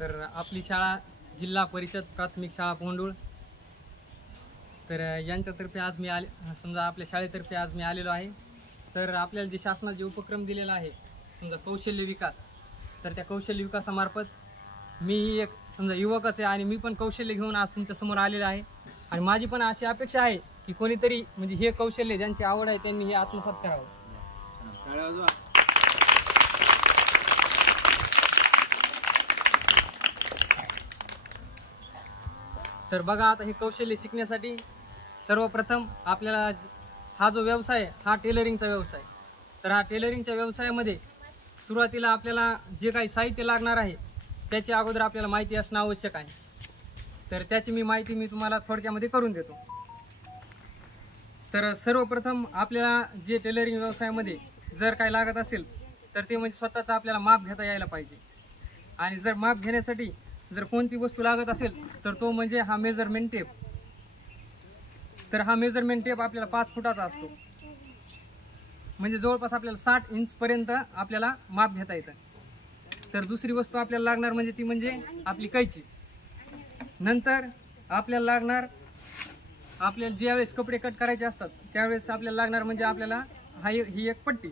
तर आपली शाळा जिल्हा परिषद प्राथमिक शाळा पोंडूळ, तर यांच्यातर्फे आज मी समजा आपल्या शाळेतर्फे आज मी आलेलो आहे। तर आपल्याला जे शासनाचे उपक्रम दिलेला आहे समजा कौशल्य विकास, तर त्या कौशल्य विकासामार्फत मी एक समजा युवकच आहे आणि मी पण कौशल्य घेऊन आज तुमच्या समोर आलेलो आहे। आणि माझी पण अशी अपेक्षा आहे की कोणीतरी म्हणजे हे कौशल्य ज्यांची आवड आहे त्यांनी हे आत्मसात करावं। तर बघा, आता हे कौशल्य शिकण्यासाठी सर्वप्रथम आपल्याला हा जो व्यवसाय आहे हा टेलरिंगचा व्यवसाय। तर हा टेलरिंगच्या व्यवसायामध्ये सुरुवातीला आपल्याला जे काही साहित्य लागणार आहे त्याची अगोदर आपल्याला माहिती असणं आवश्यक आहे। तर त्याची माहिती मी तुम्हाला थोडक्यामध्ये करून देतो। तर सर्वप्रथम आपल्याला जे टेलरिंग व्यवसायामध्ये जर काही लागत असेल तर ते म्हणजे स्वतःचा आपल्याला माप घेता यायला पाहिजे। आणि जर माप घेण्यासाठी जर कोणती वस्तू लागत असेल तर तो म्हणजे हा मेजरमेंट टेप। तर हा मेजरमेंट टेप आपल्याला 5 फुटाचा असतो, म्हणजे जवळपास आपल्याला 60 इंचपर्यंत आपल्याला माप घेता येतं। तर दुसरी वस्तू आपल्याला लागणार म्हणजे ती म्हणजे आपली कैची। नंतर आपल्याला लागणार, आपल्याला ज्यावेळेस कपडे कट करायचे असतात त्यावेळेस आपल्याला लागणार म्हणजे आपल्याला ही एक पट्टी।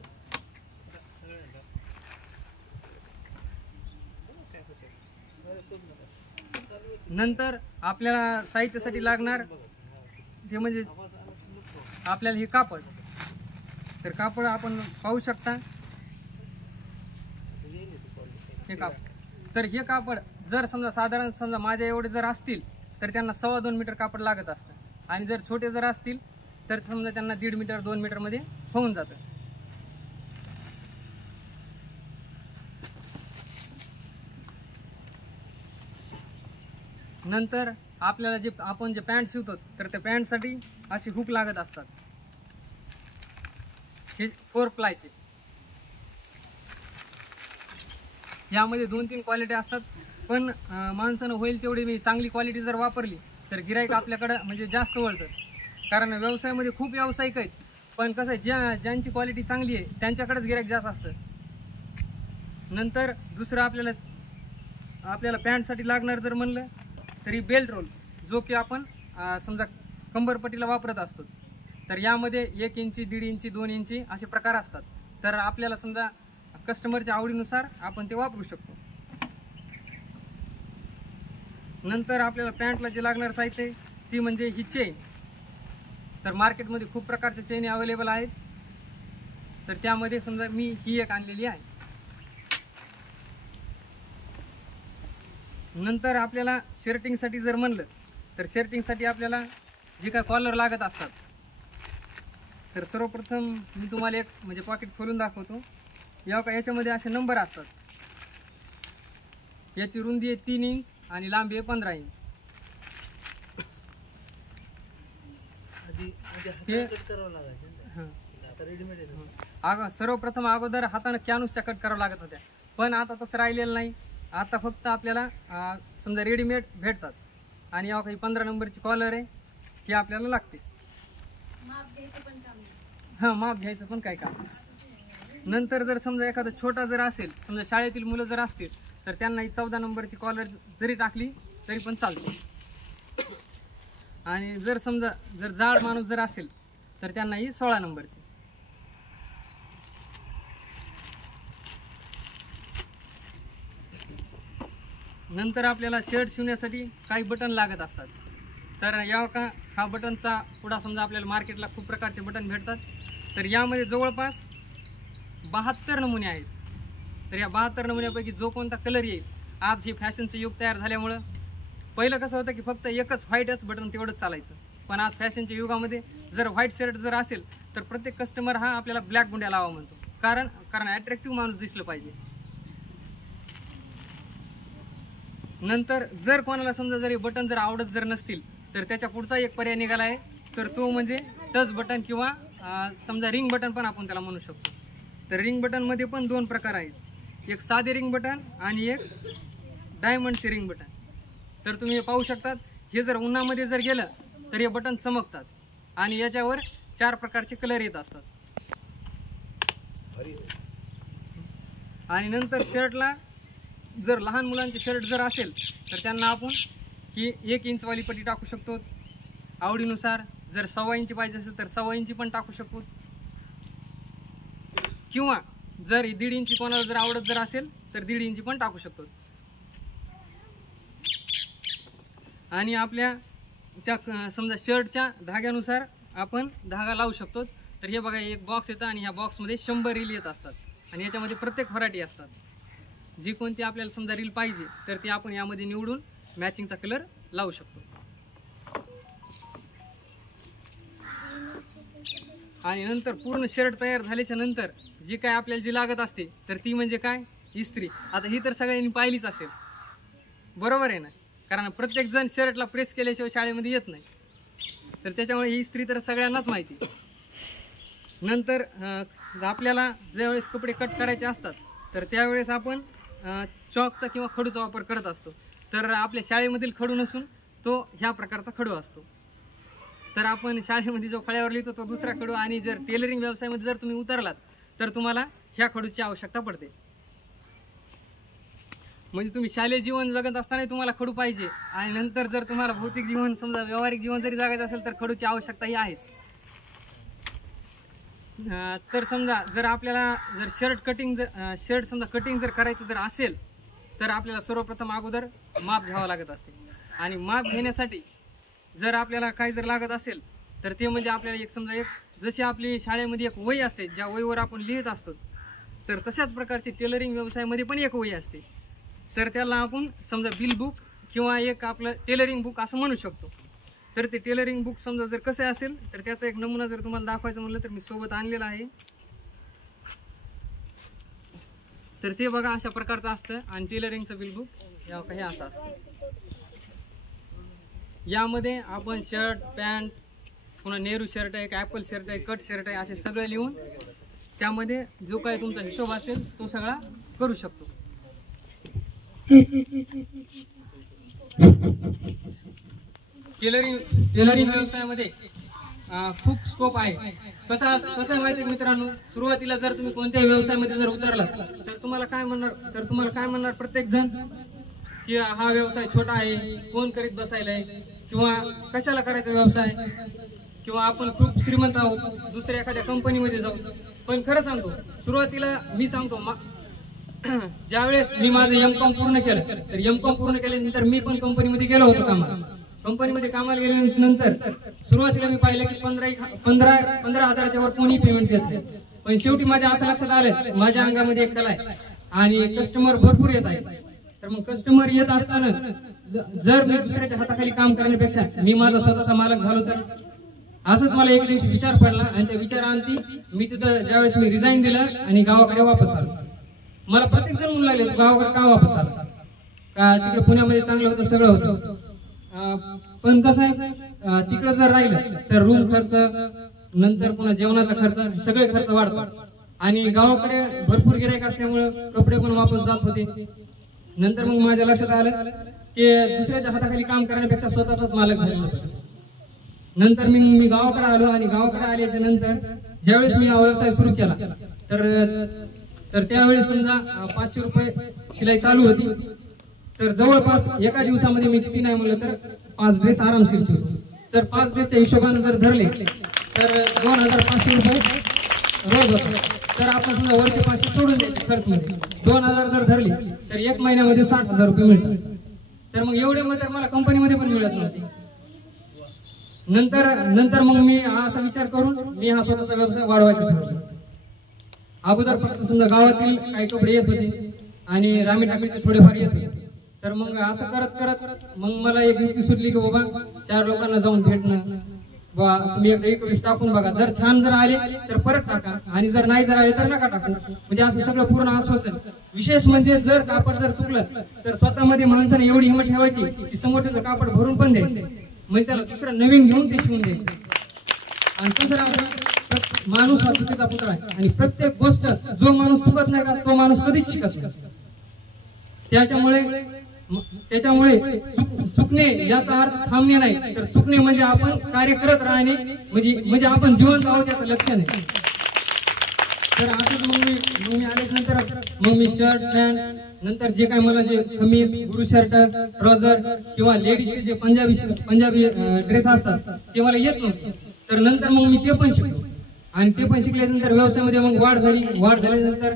नंतर आपल्याला साहित्यासाठी लागणार ते म्हणजे आपल्याला हे कापड। तर कापड आपण पाहू शकता, हे कापड। तर हे कापड जर समजा साधारण समजा माझ्या एवढे जर असतील तर त्यांना 2.25 मीटर कापड लागत असतं, आणि जर छोटे जर असतील तर समजा त्यांना 1.5 मीटर 2 मीटर मध्ये होऊन जातं। नंतर आपल्याला आपण जे पॅन्ट शिवतो तर त्या पॅन्टसाठी अशी हुक लागत असतात, हे 4 प्लायचे। यामध्ये 2-3 क्वालिटी असतात, पण माणसानं होईल तेवढी मी चांगली क्वालिटी जर वापरली तर गिराईक आपल्याकडं म्हणजे जास्त वळतं। कारण व्यवसायामध्ये खूप व्यावसायिक आहेत, पण कसं आहे ज्यांची क्वालिटी चांगली आहे त्यांच्याकडेच गिराईक जास्त असतं। नंतर दुसरं आपल्याला पॅन्टसाठी लागणार जर म्हणलं तरी बेल्ट रोल, जो की आपण समजा कंबरपट्टीला वापरत असतो। तर यामध्ये 1 इंची 1.5 इंची 2 इंची असे प्रकार असतात। तर आपल्याला समजा कस्टमरच्या आवडीनुसार आपण ते वापरू शकतो। नंतर आपल्याला पॅन्टला जे लागणार साहित्य ती म्हणजे ही चेन। तर मार्केटमध्ये खूप प्रकारच्या चेन अवेलेबल आहेत, तर त्यामध्ये समजा मी ही एक आणलेली आहे। नंतर आपल्याला शर्टिंगसाठी जर म्हणलं तर शर्टिंगसाठी आपल्याला जे काय कॉलर लागत असतात, तर सर्वप्रथम मी तुम्हाला एक म्हणजे पॉकेट खोलून दाखवतो। याच्यामध्ये असे नंबर असतात, याची रुंदी आहे 3 इंच आणि लांबी आहे 15 इंच। सर्वप्रथम अगोदर हाताने कॅनूसच्या कट करावं लागत होत्या, पण आता तसं राहिलेलं नाही। आता फक्त आपल्याला समजा रेडीमेड भेटतात, आणि या काही 15 नंबरची कॉलर आहे ही आपल्याला लागते। हां, माप घ्यायचं पण काय काम। नंतर जर समजा एखादा छोटा जर असेल, समजा शाळेतील मुलं जर असतील तर त्यांना ही 14 नंबरची कॉलर जरी टाकली तरी पण चालते। आणि जर समजा जाड माणूस जर असेल तर त्यांना ही 16 नंबरची। नंतर आपल्याला शर्ट शिवण्यासाठी काही बटन लागत असतात। तर हा बटनचा पुढा समजा आपल्याला मार्केटला खूप प्रकारचे बटन भेटतात। तर यामध्ये जवळपास 72 नमुने आहेत। तर या 72 नमुन्यापैकी जो कोणता कलर येईल, आज हे फॅशनचं युग तयार झाल्यामुळं पहिलं कसं होतं की फक्त एकच व्हाईटच बटन तेवढंच चालायचं, पण आज फॅशनच्या युगामध्ये जर व्हाईट शर्ट जर असेल तर प्रत्येक कस्टमर हा आपल्याला ब्लॅक गुंड्या लावा म्हणतो, कारण अट्रॅक्टिव्ह माणूस दिसलं पाहिजे। नंतर जर कोणाला समजा जर बटन जर आवडत जर नसतील तर त्याच्या पुढचा एक पर्याय निघाला आहे, तर तो म्हणजे टच बटन किंवा समजा रिंग बटन पण आपण त्याला म्हणू शकतो। तर रिंग बटनमध्ये पण 2 प्रकार आहेत, एक साधे रिंग बटन आणि एक डायमंडचे रिंग बटन। तर तुम्ही पाहू शकतात, हे जर उन्हामध्ये जर गेलं तर हे बटन चमकतात आणि याच्यावर 4 प्रकारचे कलर येत असतात। आणि नंतर शर्टला जर लहान मुलांचे शर्ट जर असेल तर त्यांना आपण ही 1 इंचवाली पट्टी टाकू शकतो आवडीनुसार. जर 1.25 इंची पाहिजे असेल तर 1.25 इंची पण टाकू शकतो, किंवा जर 1.5 इंची कोणाला जर आवडत जर असेल तर 1.5 इंची पण टाकू शकतो. आणि आपल्या त्या समजा शर्टच्या धाग्यानुसार आपण धागा लावू शकतो. तर हे बघा, एक बॉक्स येतं आणि ह्या बॉक्समध्ये 100 रील येत असतात आणि याच्यामध्ये प्रत्येक व्हरायटी असतात. जी कोणती आपल्याला समजा रील पाहिजे तर ती आपण यामध्ये निवडून मॅचिंगचा कलर लावू शकतो. आणि नंतर पूर्ण शर्ट तयार झाल्याच्या नंतर जी काय आपल्याला जी लागत असते तर ती म्हणजे काय, इस्त्री. आता ही तर सगळ्यांनी पाहिलीच असेल, बरोबर आहे ना, कारण प्रत्येक जण शर्टला प्रेस केल्याशिवाय शाळेमध्ये येत नाही. तर त्याच्यामुळे ही इस्त्री तर सगळ्यांनाच माहिती. नंतर आपल्याला ज्यावेळेस कपडे कट करायचे असतात तर त्यावेळेस आपण चॉकचा किंवा खडूचा वापर करत असतो. तर आपल्या शाळेमधील खडू नसून तो ह्या प्रकारचा खडू असतो. तर आपण शाळेमध्ये जो फळ्यावर लिहितो तो दुसरा खडू, आणि जर टेलरिंग व्यवसायामध्ये जर तुम्ही उतरलात तर तुम्हाला ह्या खडूची आवश्यकता पडते. म्हणजे तुम्ही शालेय जीवन जगत असताना तुम्हाला खडू पाहिजे, आणि नंतर जर तुम्हाला भौतिक जीवन समजा व्यावहारिक जीवन जरी जगायचं असेल तर खडूची आवश्यकता ही आहेच. तर समजा जर आपल्याला जर शर्ट समजा कटिंग जर करायचं जर असेल तर आपल्याला सर्वप्रथम अगोदर माप घ्यावं लागत असते. आणि माप घेण्यासाठी जर आपल्याला काही जर लागत असेल तर ते म्हणजे आपल्याला एक समजा जशी आपली शाळेमध्ये एक वही असते ज्या वहीवर आपण लिहित असतो, तर तशाच प्रकारची टेलरिंग व्यवसायामध्ये पण एक वही असते. तर त्याला आपण समजा बिल बुक किंवा एक आपलं टेलरिंग बुक असं म्हणू शकतो. तर ते टेलरिंग बुक समजा जर कसं असेल तर त्याचा एक नमुना जर तुम्हाला दाखवायचं म्हणलं तर मी सोबत आणलेला आहे. तर ते बघा अशा प्रकारचं असतं. आणि टेलरिंगचं बिल बुक हे असं असतं. यामध्ये आपण शर्ट, पॅन्ट, पुन्हा नेहरू शर्ट आहे, ॲपल शर्ट आहे, कट शर्ट आहे, असे सगळे लिहून त्यामध्ये जो काही तुमचा हिशोब असेल तो सगळा करू शकतो. टेलरिंग व्यवसायामध्ये खूप स्कोप आहे. कसं माहिती मित्रांनो, सुरुवातीला जर तुम्ही कोणत्याही व्यवसायामध्ये जर उतरलात तर तुम्हाला काय म्हणणार प्रत्येक जण की हा व्यवसाय छोटा आहे, कोण करीत बसायलाय, किंवा कशाला करायचा व्यवसाय, किंवा आपण खूप श्रीमंत आहोत, दुसऱ्या एखाद्या कंपनीमध्ये जाऊ. पण खरं सांगतो, सुरुवातीला मी सांगतो ज्यावेळेस मी माझं M.Com पूर्ण केलं तर M.Com पूर्ण केल्यानंतर मी पण कंपनीमध्ये गेलो होतो कामाला. कंपनीमध्ये कामाला गेल्यानंतर सुरुवातीला मी पाहिलं की 15,000च्या वर कोणी पेमेंट देत नाही. पण शेवटी माझ्या असं लक्षात आलं माझ्या अंगामध्ये एक कला आहे आणि कस्टमर भरपूर येत आहे. तर मग कस्टमर येत असताना जर मी दुसऱ्याच्या हाताखाली काम करण्यापेक्षा मी माझा स्वतःचा मालक झालो तर, असंच मला एक दिवशी विचार पडला. आणि त्या विचारांती मी तिथं ज्यावेळेस मी रिझाईन दिलं आणि गावाकडे वापस आलो. मला प्रत्येक जण म्हणू लागले गावाकडे का वापस आला, का तिकडे पुण्यामध्ये चांगलं होतं, सगळं होतं. पण कसं आहे तिकडे जर राहिलं तर रूम खर्च, नंतर पुन्हा जेवणाचा खर्च, सगळे खर्च वाढतो. आणि गावाकडे भरपूर गिराईक असल्यामुळे कपडे पण वापस जात होते. नंतर मग माझ्या लक्षात आलं की दुसऱ्याच्या हाताखाली काम करण्यापेक्षा स्वतःचाच मालक झालेला होता. नंतर मी गावाकडे आलो आणि गावाकडे आल्याच्या नंतर ज्यावेळेस मी हा व्यवसाय सुरू केला तर त्यावेळेस समजा 500 रुपये शिलाई चालू होती. तर जवळपास एका दिवसामध्ये मी किती नाही म्हणलं तर 5 ड्रेस आरामशीर सुरू. तर 5 ड्रेसच्या हिशोबाने जर धरले तर 2,500 रुपये रोज होतात. तर आपण समजा वरचे 500 सोडून द्यायचे खर्च मध्ये 2,000 जर धरले तर 1 महिन्यामध्ये 60,000 रुपये मिळतात. तर मग एवढे तर मला कंपनीमध्ये पण मिळत नव्हते. नंतर मग मी असा विचार करून मी हा स्वतःचा व्यवसाय वाढवायचा ठरवला. अगोदर फक्त समजा गावातील काही कपडे येत होते आणि रामी टाकडीचे थोडेफार येत होते. तर मग असं करत मग मला एक युक्ती सुचली की बाबा 4 लोकांना जाऊन भेटणं, तुम्ही एक वेळेस टाकून बघा, जर छान जर आले तर परत टाका आणि जर नाही जर आले तर नका टाकू. म्हणजे असं सगळं पूर्ण आश्वासन. विशेष म्हणजे जर कापड जर चुकलं तर स्वतःमध्ये माणसाने एवढी हिंमत ठेवायची की समोरच्याचं कापड भरून पण द्यायचं, म्हणजे त्याला दुसरं नवीन घेऊन ते शिवून द्यायचं. आणि कसं राहतं, माणूस हा चुकीचा पुतळा आहे आणि प्रत्येक गोष्ट जो माणूस चुकत नाही का तो माणूस कधीच शिकत नाही. त्याच्यामुळे चुकणे याचा अर्थ थांबणे नाही, तर चुकणे म्हणजे आपण कार्य करत राहणे, म्हणजे आपण जिवंत आहोत याचं लक्षण आहे. तर असंच मग मी आल्याच नंतर मग मी शर्ट पॅन्ट नंतर जे काय मला जे कमीज गुरु शर्ट ट्राउझर किंवा लेडीजचे जे पंजाबी ड्रेस असतात ते मला येत नव्हते. तर नंतर मग मी ते पण शिकलो आणि ते पण शिकल्यानंतर व्यवसायामध्ये मग वाढ झाल्यानंतर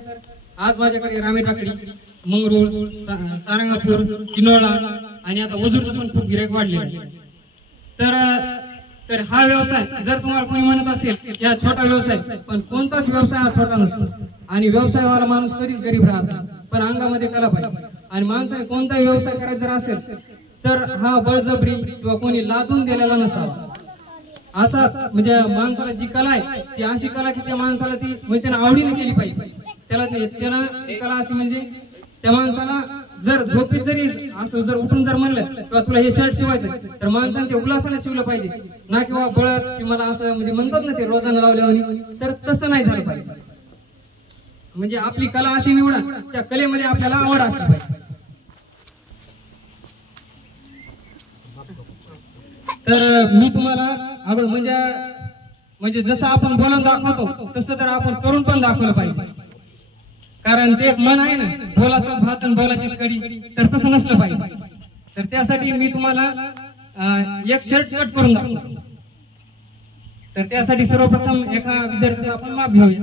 आज माझ्याकडे रामे टाकडी, मंगरूळ, सारंगापूर, किनोळा आणि आता वजूरतून खूप गिराईक वाढले. तर हा व्यवसाय जर तुम्हाला कोणी म्हणत असेल की हा छोटा व्यवसाय, पण कोणताच व्यवसाय हा छोटा नसतो आणि व्यवसायवाला माणूस कधीच गरीब राहत नाही, पण अंगामध्ये कला पाहिजे. आणि माणसाने कोणताही व्यवसाय करायचा जर असेल तर हा बळजबरी किंवा कोणी लादून दिलेला नसावा. असा म्हणजे माणसाला जी कला आहे ती अशी कला की त्या माणसाला ती म्हणजे त्यानं आवडीने केली पाहिजे. त्याला कला अशी म्हणजे त्या माणसाला जर झोपेत जरी असं जर उठून जर म्हणलं किंवा तुला हे शर्ट शिवायचं तर माणसाने ते उल्हासाने शिवलं पाहिजे ना, किंवा बळच की मला असं म्हणजे म्हणतात ना ते रोजानं लावल्यावर, तर तसं नाही झालं पाहिजे. म्हणजे आपली कला अशी निवडा त्या कलेमध्ये आपल्याला आवड असली पाहिजे. तर मी तुम्हाला अगोदर म्हणजे जसं आपण बोलून दाखवतो तसं तर आपण करून पण दाखवलं पाहिजे. कारण ते एक मन आहे ना, बोलाचाच भात आणि बोलाचीच कडी, तर तसं नसलं पाहिजे. तर त्यासाठी मी तुम्हाला एक शर्ट कट करून दाखवतो. तर त्यासाठी सर्वप्रथम एका विद्यार्थ्याचा आपण माप घेऊया.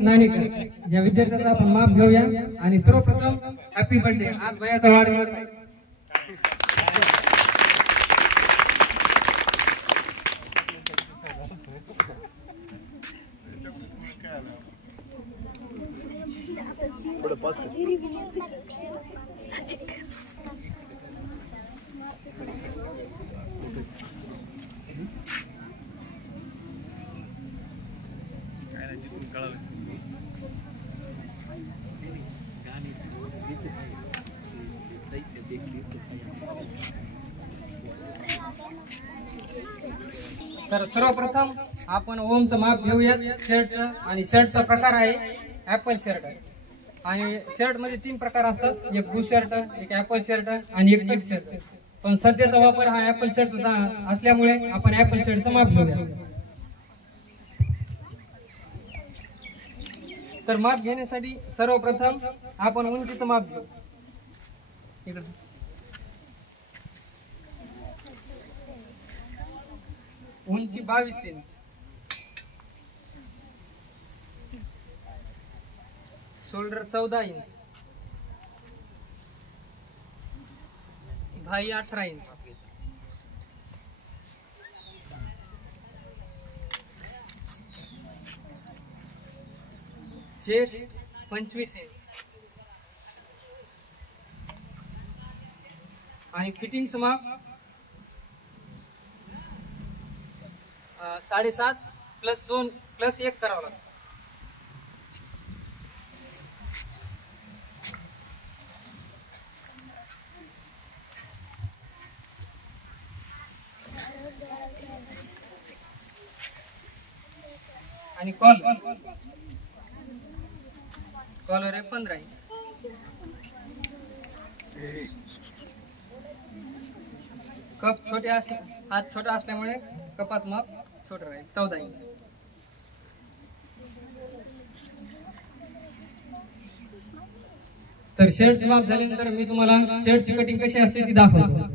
नानिकर या विद्यार्थ्याचा आपण माप घेऊया आणि सर्वप्रथम हॅपी बर्थडे. आज भैयाचा वाढदिवस आहे. तर सर्वप्रथम आपण ओमचं माप घेऊया शर्टचं. आणि शर्टचा प्रकार आहे ऍपल शर्ट. आणि शर्ट मध्ये 3 प्रकार असतात, एक ब्लू शर्ट, एक ऍपल शर्ट आणि एक टेक शर्ट. पण सध्याचा वापर हा ऍपल शर्टचा असल्यामुळे आपण ऍपल शर्टचं माप घेऊया. तर माप घेण्यासाठी सर्वप्रथम आपण उंचीचं माप घेऊ. इकडे उंची 22 इंच, शोल्डर 14 इंच, भाई 18 इंच, चेस्ट 25 इंच आणि फिटिंगचं माप 7.5 + 2 + 1 करावं लागतं. आणि कॉलर आहे 15 इंच. कप छोटे असले, हात छोटा असल्यामुळे कपाचं माप छोटं राहील 14 इंच. तर शर्टचं माप झाल्यानंतर मी तुम्हाला शर्टची कटिंग कशी असते ती दाखवतो.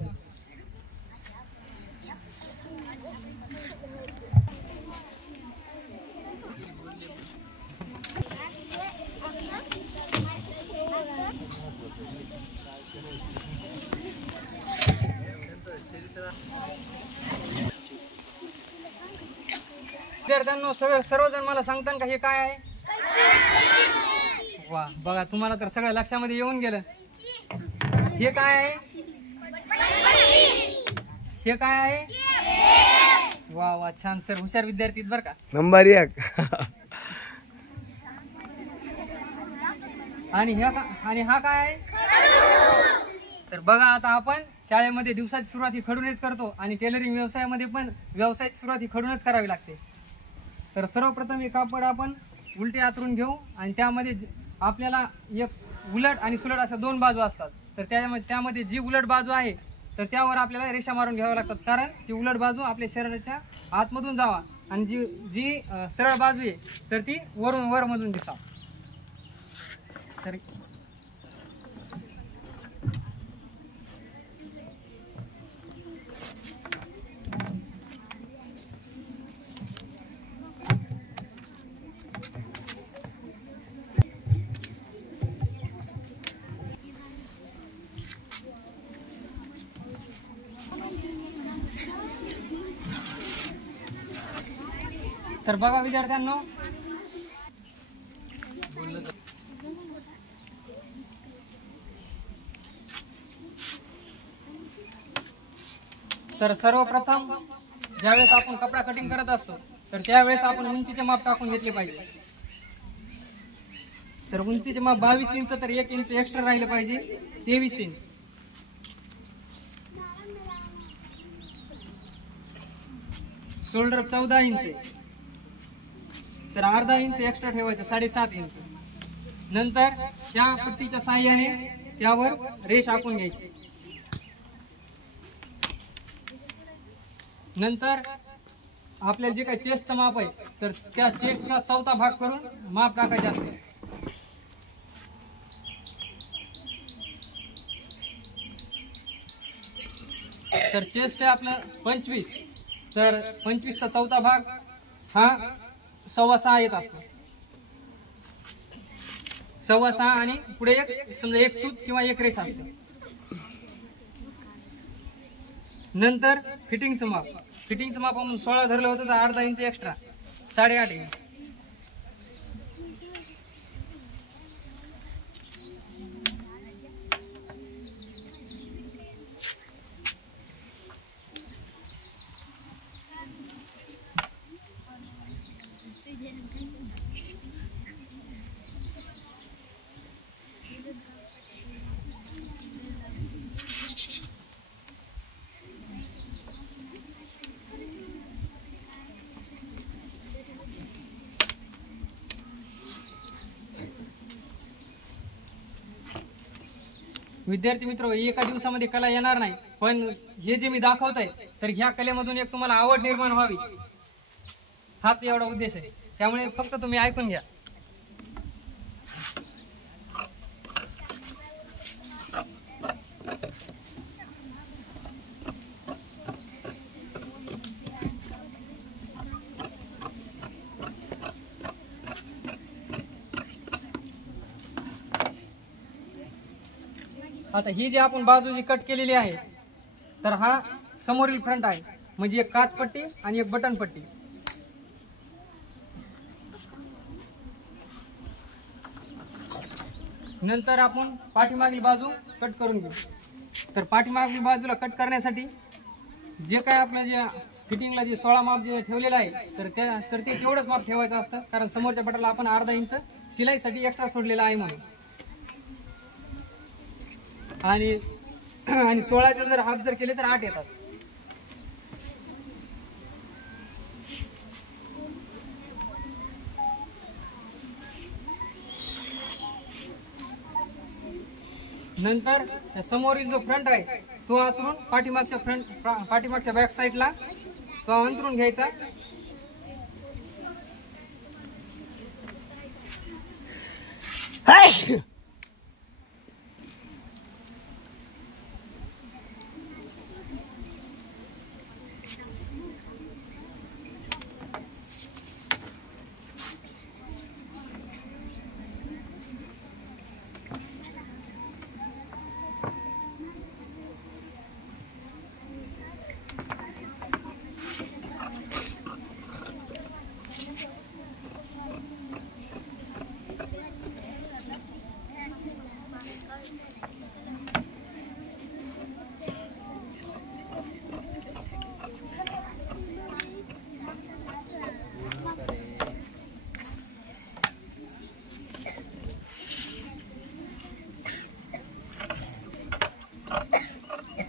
विद्यार्थ्यांनो सर्वजण मला सांगतात का हे काय आहे? वा, बघा तुम्हाला तर सगळं लक्षामध्ये येऊन गेलं. हे काय आहे? हे काय आहे? वा वा, छान सर, हुशार विद्यार्थी बर का, नंबर 1. आणि हा काय आहे? तर बघा, आता आपण शाळेमध्ये दिवसाची सुरुवात ही खडूनच करतो आणि टेलरिंग व्यवसायामध्ये पण व्यवसायाची सुरुवात ही खडूनच करावी लागते. तर सर्वप्रथम हे कापड आपण उलटे आतरून घेऊ आणि त्यामध्ये आपल्याला एक उलट आणि सुलट अशा 2 बाजू असतात. तर त्यामध्ये जी उलट बाजू आहे तर त्यावर आपल्याला रेषा मारून घ्याव्या लागतात, कारण ती उलट बाजू आपल्या शरीराच्या आतमधून जावा आणि जी जी सरळ बाजू आहे तर ती वरून वरमधून दिसावा. तर तर बघा विद्यार्थ्यांनो, तर सर्वप्रथम ज्यावेळेस आपण कपडा कटिंग करत असतो तर त्यावेळेस आपण उंचीचे माप टाकून घेतले पाहिजे. तर उंचीचे माप 22 इंच, तर 1 इंच एक्स्ट्रा राहिले पाहिजे 23 इंच. शोल्डर 14 इंच, तर अर्धा इंच एक्स्ट्रा ठेवायचं 7.5 इंच. नंतर त्या पट्टीच्या साहाय्याने त्यावर रेष आखून घ्यायची. नंतर आपल्याला जे काही चेस्टचं माप आहे तर त्या चेस्टचा 4था भाग करून माप टाकायचे असते. तर चेस्ट आहे आपलं 25, तर 25चा 4था भाग हा 6.25 येत असतो. 6.25 आणि पुढे एक समजा एक सूत किंवा एक रेष असते. नंतर फिटिंगचं माप, फिटिंगचं माप आपण 16 धरलं होतं तर अर्धा इंच एक्स्ट्रा 8.5 इंच. विद्यार्थी मित्र, एका दिवसामध्ये कला येणार नाही, पण हे जे मी दाखवत आहे तर ह्या कलेमधून एक तुम्हाला आवड निर्माण व्हावी, हाच एवढा उद्देश आहे. त्यामुळे फक्त तुम्ही ऐकून घ्या. आता ही जी आपण बाजू जी कट केलेली आहे तर हा समोरील फ्रंट आहे, म्हणजे एक काच पट्टी आणि एक बटन पट्टी. नंतर आपण पाठीमागील बाजू कट करून घेऊ. तर पाठीमागील बाजूला कट करण्यासाठी जे काय आपल्या जे फिटिंगला जे 16 माप जे ठेवलेलं आहे तर ते तेवढंच माप ठेवायचं असतं, कारण समोरच्या पटाला आपण अर्धा इंच शिलाईसाठी एक्स्ट्रा सोडलेला आहे म्हणून. आणि 16चे जर हाफ जर केले तर 8 येतात. नंतर समोरील जो फ्रंट आहे तो अंतरून पाठीमागच्या बॅक साईडला तो अंतरून घ्यायचा.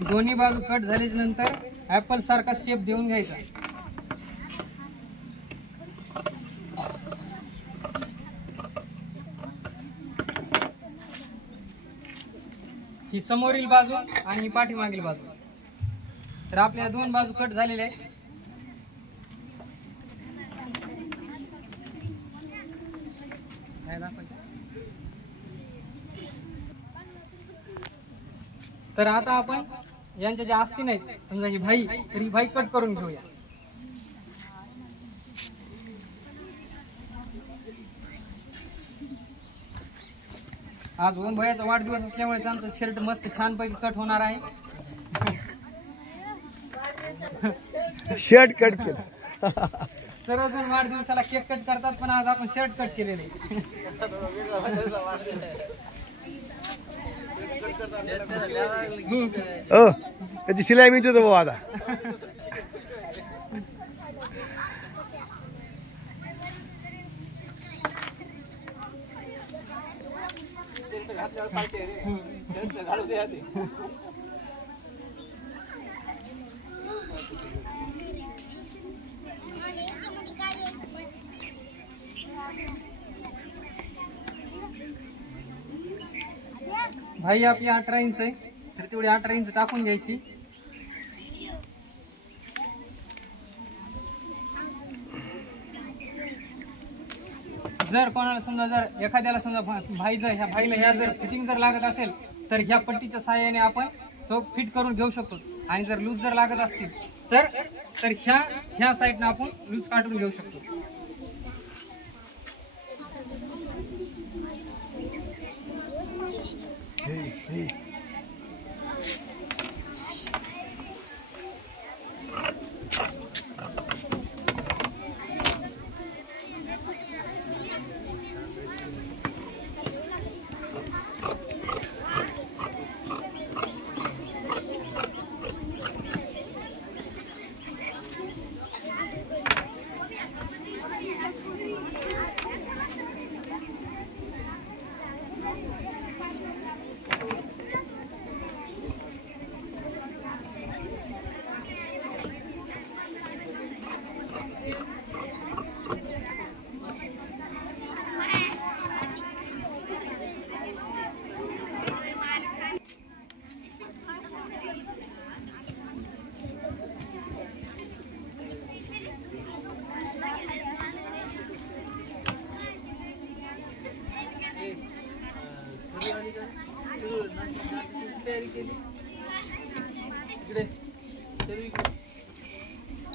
दोन्ही बाजू कट झाल्याच्या नंतर ऍपल सारखा शेप देऊन घ्यायचा. ही समोरील बाजू आणि ही पाठीमागील बाजू. तर आपल्या 2 बाजू कट झालेले आहे. तर आता आपण यांच्या ज्या आस्तीन आहेत, समजा ही भाई, तर ही भाई कट करून घेऊया. आज ओम भैयाचा वाढदिवस असल्यामुळे त्यांचं शर्ट मस्त छानपैकी कट होणार आहे. शर्ट कट केलं. सर्वजण वाढदिवसाला केक कट करतात, पण आज आपण शर्ट कट केलेले. त्याची शिलाई मी देतो बाबा आता. भाई आपली 18 इंच आहे, तर तेवढी 18 इंच टाकून घ्यायची. जर कोणाला समजा, जर एखाद्याला समजा ह्या भाईला ह्या जर फिटिंग जर लागत असेल, तर ह्या पट्टीच्या साहाय्याने आपण तो फिट करून घेऊ शकतो. आणि जर लूज जर लागत असतील तर ह्या साईडनं आपण लूज काढून घेऊ शकतो.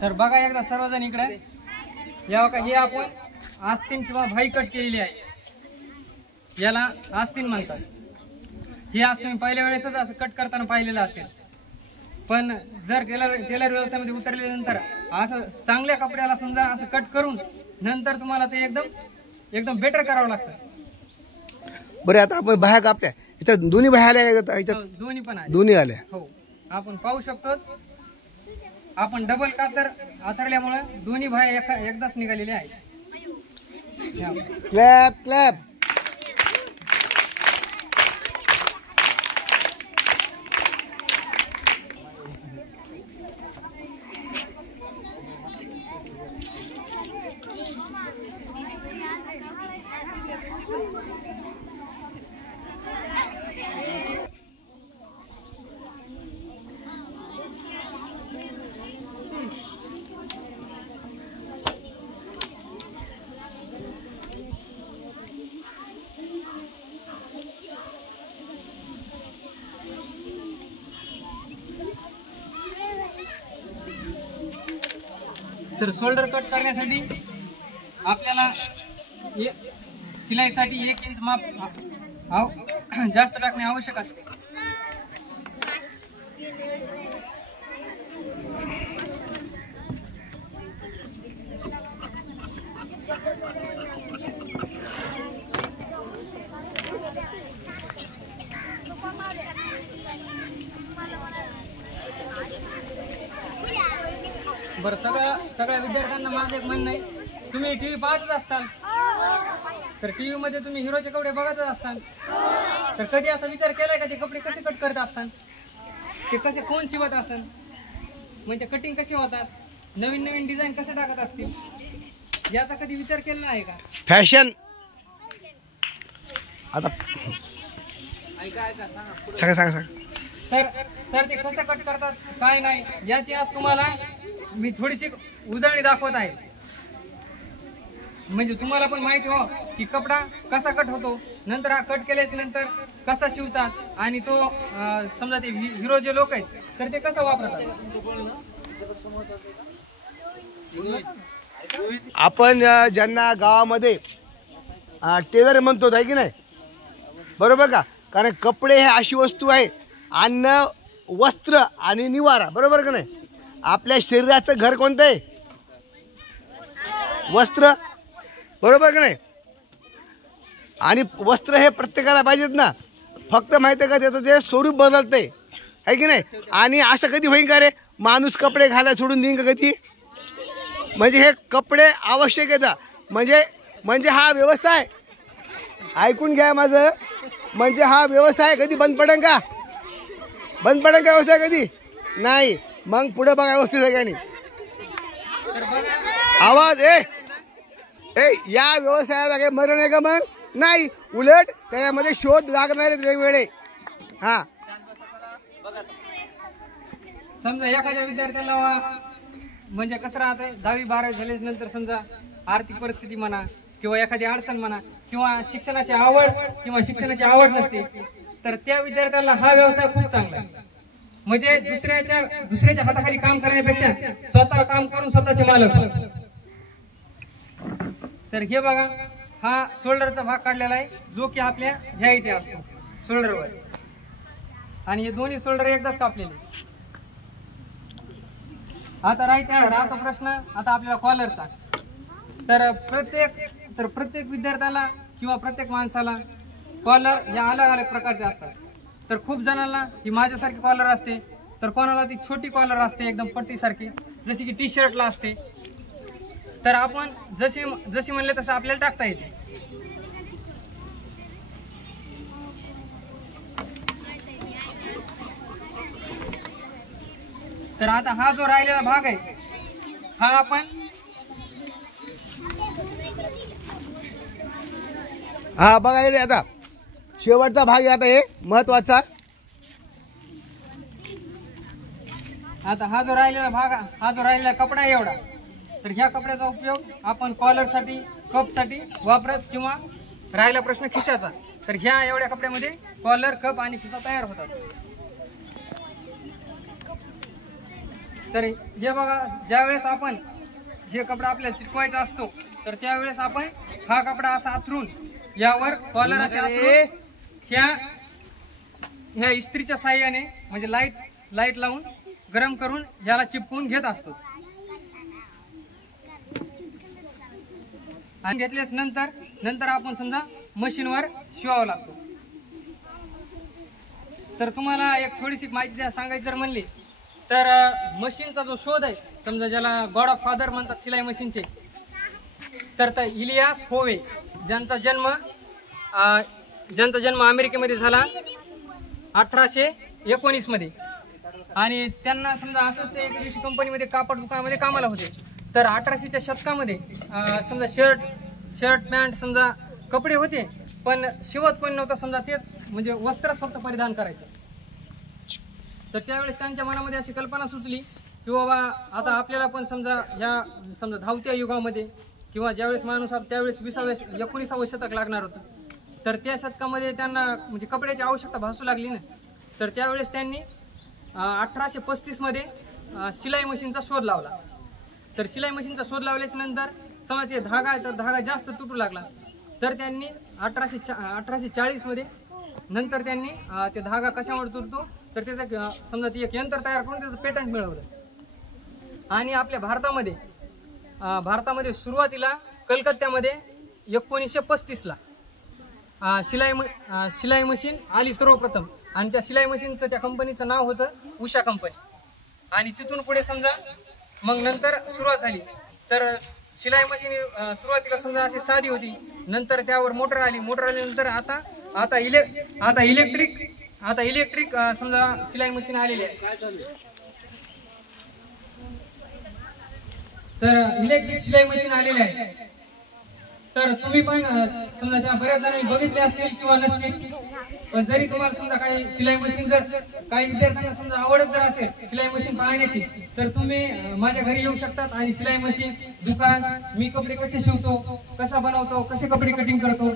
तर बघा एकदा सर्वजण इकडे या का, हे आपण आस्तीन किंवा भाई कट केलेली आहे, याला आस्तीन म्हणतात. ही आज तुम्ही पहिल्या वेळेसच असं कट करताना पाहिलेलं असेल, पण जर टेलर व्यवसायामध्ये उतरल्यानंतर असं चांगल्या कपड्याला समजा असं कट करून नंतर तुम्हाला ते एकदम बेटर करावं लागतं. बरं, आता आपण बाह्या कापल्या, ह्याच्यात दोन्ही बाह्या आल्या का? ह्याच्यात दोन्ही पण आहे. दोन्ही आल्या. हो, आपण पाहू शकतो. आपण डबल कातर आथरल्यामुळे दोन्ही बाह्या एकदाच निघालेले आहेत. Clap clap. तर शोल्डर कट करण्यासाठी आपल्याला शिलाईसाठी 1 इंच माप जास्त टाकणे आवश्यक असते. बरं, सगळ्या विद्यार्थ्यांना माझं एक म्हणणं आहे, तुम्ही टीव्ही पाहतच असताल, तर टीव्ही मध्ये तुम्ही हिरोचे कपडे बघतच असताल, तर कधी असा विचार केलाय का ते कपडे कसे कट करत असतात, ते कसे कोण शिवत असतात, म्हणजे कटिंग कशी होतात, नवीन नवीन डिझाईन कसे टाकत असतील, याचा कधी विचार केला आहे का? फॅशन आता सांगा. तर ते कसं कट करतात काय नाही याची आज तुम्हाला मी थोडीशी उजळणी दाखवत आहे, म्हणजे तुम्हाला पण माहिती हो की कपडा कसा कट होतो, नंतर हा कट केल्याच्या नंतर कसा शिवतात आणि तो समजा ते हिरो जे लोक आहेत तर ते कसं वापरतात. आपण ज्यांना गावामध्ये टेलर म्हणतो आहे की नाही, बरोबर का? कारण कपडे हे अशी वस्तू आहे, अन्न वस्त्र आणि निवारा, बरोबर का नाही? आपल्या शरीराचं घर कोणतं आहे? वस्त्र, बरोबर का नाही? आणि वस्त्र हे प्रत्येकाला पाहिजेत ना. फक्त माहिती आहे का त्याचं ते स्वरूप बदलतंय आहे की नाही. आणि असं कधी होईन का रे माणूस कपडे घालायला सोडून देईन का कधी? म्हणजे हे कपडे आवश्यक आहेत. म्हणजे हा व्यवसाय, ऐकून घ्या माझं, म्हणजे हा व्यवसाय कधी बंद पडेल का? बंद पडेल का व्यवसाय कधी? नाही. मग पुढे बघा व्यवस्थित सगळ्यांनी आवाज ए या व्यवसायाला काही मरण आहे का? मग नाही, उलट त्याच्यामध्ये शोध लागणार आहेत वेगवेगळे. हा, समजा एखाद्या विद्यार्थ्याला म्हणजे कसं राहतंय 10वी-12वी झाल्याच्या नंतर समजा आर्थिक परिस्थिती म्हणा किंवा एखादी अडचण म्हणा किंवा शिक्षणाची आवड नसते, तर त्या विद्यार्थ्याला हा व्यवसाय खूप चांगला आहे. म्हणजे दुसऱ्याच्या हाताखाली काम करण्यापेक्षा स्वतः काम करून स्वतःचे मालक. तर हे बघा, हा शोल्डरचा भाग काढलेला आहे जो की आपल्या ह्या इथे असतो शोल्डरवर, आणि हे दोन्ही शोल्डर एकदाच कापलेले. आता राहतो प्रश्न आता आपल्याला कॉलरचा. तर प्रत्येक विद्यार्थ्याला किंवा प्रत्येक माणसाला कॉलर या अलग अलग प्रकारचे असतात. तर खूप जणांना ही माझ्यासारखी कॉलर असते, तर कोणाला ती छोटी कॉलर असते एकदम पट्टीसारखी, जशी की टी शर्टला असते. तर आपण जशी म्हणले तसं आपल्याला टाकता येते. तर आता हा जो राहिलेला भाग आहे हा आपण बघा हे आता शेवटचा भाग आहे. आता हे महत्वाचा. आता हा जो राहिलेला कपडा आहे एवढा, तर ह्या कपड्याचा उपयोग आपण कॉलरसाठी, कपसाठी वापरत, किंवा राहिला प्रश्न खिशाचा, तर ह्या एवढ्या कपड्यामध्ये कॉलर, कप आणि खिसा तयार होतात. तर हे बघा, ज्यावेळेस आपण हे कपडा आपल्याला चिटकवायचा असतो तर त्यावेळेस आपण हा कपडा असा आथरून यावर कॉलर असे आथरून ह्या इस्त्रीच्या साह्याने म्हणजे लाईट लावून गरम करून याला चिपकून घेत असतो. आणि घेतल्यास नंतर आपण समजा मशीनवर शिवावं लागतो. तर तुम्हाला एक थोडीशी माहिती सांगायची जर म्हणली तर मशीनचा जो शोध आहे, समजा ज्याला गॉड ऑफ फादर म्हणतात शिलाई मशीनचे, तर इलियास होवे ज्यांचा जन्म अमेरिकेमध्ये झाला 1819 मध्ये. आणि त्यांना समजा असंच ते एक दिवशी कंपनीमध्ये कापड दुकानामध्ये कामाला होते. तर 1800च्या शतकामध्ये समजा शर्ट पॅन्ट समजा कपडे होते, पण शिवत कोणी नव्हतं. समजा तेच म्हणजे वस्त्रच फक्त परिधान करायचं. तर त्यावेळेस त्यांच्या मनामध्ये अशी कल्पना सुचली की बाबा आता आपल्याला पण समजा धावत्या युगामध्ये किंवा ज्यावेळेस माणूस त्यावेळेस 19वे शतक लागणार होतं, तर त्या शतकामध्ये त्यांना म्हणजे कपड्याची आवश्यकता भासू लागली ना. तर त्यावेळेस त्यांनी 1835 मध्ये शिलाई मशीनचा शोध लावला. तर शिलाई मशीनचा शोध लावल्याच्या नंतर समजा ते धागा जास्त तुटू लागला. तर त्यांनी 1840 मध्ये नंतर त्यांनी ते धागा कशामुळे तुटतो तर त्याचं समजा ती एक यंत्र तयार करून त्याचं पेटंट मिळवलं. आणि आपल्या भारतामध्ये सुरुवातीला कलकत्त्यामध्ये 1935ला शिलाई मशीन आली सर्वप्रथम. आणि त्या शिलाई मशीनचं त्या कंपनीचं नाव होतं उषा कंपनी. आणि तिथून पुढे समजा मग नंतर सुरुवात झाली. तर शिलाई मशीन सुरुवातीला समजा अशी साधी होती, नंतर त्यावर मोटर आल्यानंतर आता इलेक्ट्रिक समजा शिलाई मशीन आलेली आहे. तर इलेक्ट्रिक शिलाई मशीन आलेली आहे. तर तुम्ही पण समजा त्या बऱ्याच जणांनी बघितले असतील किंवा नसतील, पण जरी तुम्हाला समजा काही सिलाई मशीन जर काही विद्यार्थ्यांना समजा आवडत जर असेल सिलाई मशीन पाहण्याची, तर तुम्ही माझ्या घरी येऊ शकतात आणि सिलाई मशीन दुकान, मी कपडे कसे शिवतो, कसा बनवतो, कसे कपडे कटिंग करतो,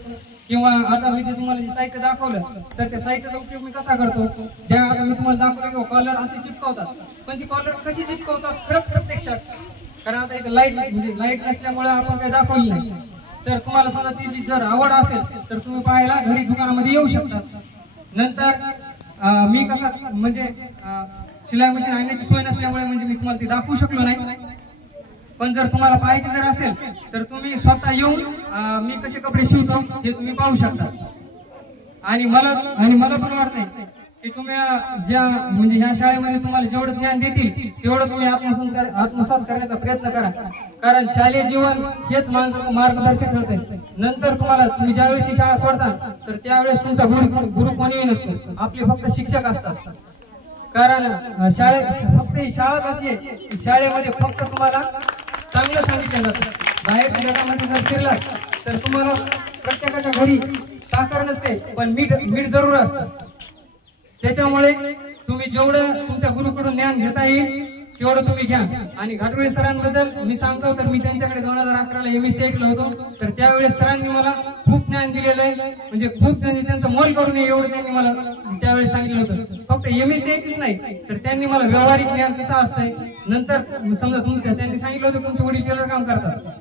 किंवा आता मी जे तुम्हाला जे साहित्य दाखवलं तर त्या साहित्याचा उपयोग मी कसा करतो, ज्या आता मी तुम्हाला दाखवलं किंवा कॉलर असे चिपकवतात, पण ती कॉलर कशी चिपकवतात खरंच प्रत्यक्षात, कारण आता इथे लाईट म्हणजे लाईट नसल्यामुळे आपण काही दाखवलं नाही. तर तुम्हाला समजा ती जर आवड असेल तर तुम्ही पाहायला घरी दुकानामध्ये येऊ शकतात. नंतर मी कसा म्हणजे शिलाई मशीन आणण्याची सोय नसल्यामुळे म्हणजे मी तुम्हाला ती दाखवू शकलो नाही, पण जर तुम्हाला पाहायचे जर असेल तर तुम्ही स्वतः येऊन मी कसे कपडे शिवतो हे तुम्ही पाहू शकता. आणि मला पण वाटतंय की तुम्ही ज्या म्हणजे ह्या शाळेमध्ये तुम्हाला जेवढं ज्ञान देतील तेवढं तुम्ही आत्मसात करण्याचा प्रयत्न करा, कारण शालेय जीवन हेच माणसाचं मार्गदर्शक ठरते. नंतर तुम्ही ज्यावेळेस ही शाळा सोडता तर त्यावेळेस तुमचा गुरु कोणीही नसतो, आपले फक्त शिक्षक असतात. कारण फक्त ही शाळाच अशी आहे की शाळेमध्ये फक्त तुम्हाला चांगलं सांगितलं जातं. बाहेरच्या जगामध्ये जर फिरलात तर तुम्हाला प्रत्येकाच्या घरी साखर नसते पण मीठ जरूर असतं. त्याच्यामुळे तुम्ही जेवढं तुमच्या गुरुकडून ज्ञान घेता येईल तेवढं तुम्ही घ्या. आणि घाटोळे सरांबद्दल मी सांगतो तर मी त्यांच्याकडे 2011ला MSc ला होतो, तर त्यावेळेस सरांनी मला खूप ज्ञान दिलेलं आहे, म्हणजे खूप त्यांचं मोल करून एवढं त्यांनी मला त्यावेळेस सांगितलं होतं. फक्त MSc नाही तर त्यांनी मला व्यावहारिक ज्ञान कसं असतंय. नंतर समजा त्यांनी सांगितलं होतं तुमचे वडील टेलर काम करतात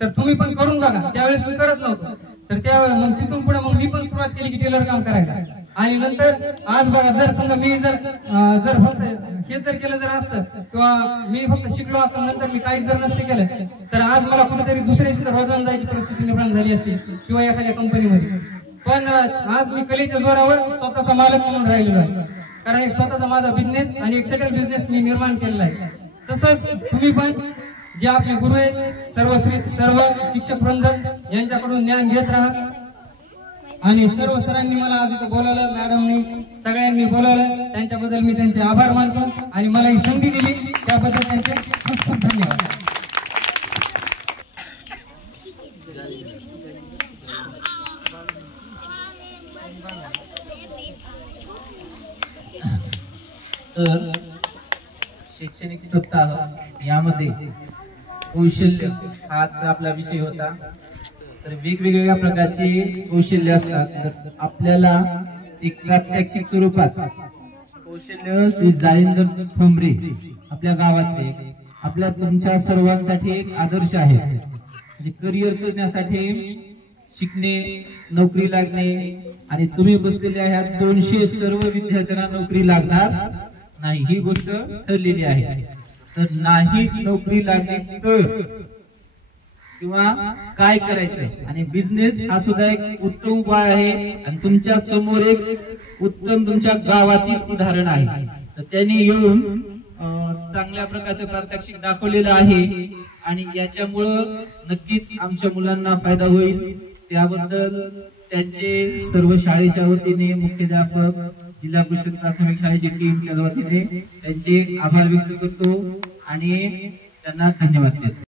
तर तुम्ही पण करून बघा. त्यावेळेस मी करत नव्हतो, तर त्यावेळेस मग तिथून पुढे मग मी पण सुरुवात केली की टेलर काम करायला. आणि नंतर आज बघा, जर समजा मी जर फक्त हे जर केलं जर असतं किंवा मी फक्त शिकलो असतो नंतर मी काहीच जर नसते केलं तर आज मला कुठेतरी दुसऱ्या रोजानं जायची परिस्थिती निर्माण झाली असती किंवा एखाद्या कंपनीमध्ये. पण आज मी कलेच्या जोरावर स्वतःचा मालक म्हणून राहिलेलो आहे, कारण एक स्वतःचा माझा बिझनेस आणि एक सेटल बिझनेस मी निर्माण केलेला आहे. तसंच तुम्ही पण जे आपले गुरु आहेत सर्व शिक्षक वृंद यांच्याकडून ज्ञान घेत राहा. आणि सर्व सरांनी मला आज इथं बोलवलं, मॅडमनी सगळ्यांनी बोलवलं, त्यांच्याबद्दल मी त्यांचे आभार मानतो आणि मला ही संधी दिली त्याबद्दल त्यांचे खूप खूप धन्यवाद. तर शैक्षणिक सप्ताह यामध्ये कौशल्य हाच आपला विषय होता. तर वेगवेगळ्या प्रकारचे कौशल्य असतात. तर आपल्याला एक प्रात्यक्षिक स्वरूपात कौशल्य श्री जालिंदर ठोंबरे आपल्या गावातले आपल्या तुमच्या सर्वांसाठी एक आदर्श आहे. म्हणजे करिअर करण्यासाठी शिकणे, नोकरी लागणे आणि तुम्ही बसलेल्या ह्या 200 सर्व विद्यार्थ्यांना नोकरी लागणार नाही ही गोष्ट ठरलेली आहे. तर नाही नोकरी लागणे तर किंवा काय करायचंय, आणि बिझनेस हा सुद्धा एक उत्तम उपाय आहे. आणि तुमच्या समोर एक उत्तम तुमच्या गावातील उदाहरण आहे. तर त्यांनी येऊन चांगल्या प्रकारचं प्रात्यक्षिक दाखवलेलं आहे आणि याच्यामुळं नक्कीच आमच्या मुलांना फायदा होईल. त्याबद्दल त्यांचे सर्व शाळेच्या वतीने, मुख्याध्यापक, जिल्हा परिषद प्राथमिक शाळेची टीमच्या वतीने त्यांचे आभार व्यक्त करतो आणि त्यांना धन्यवाद देतो.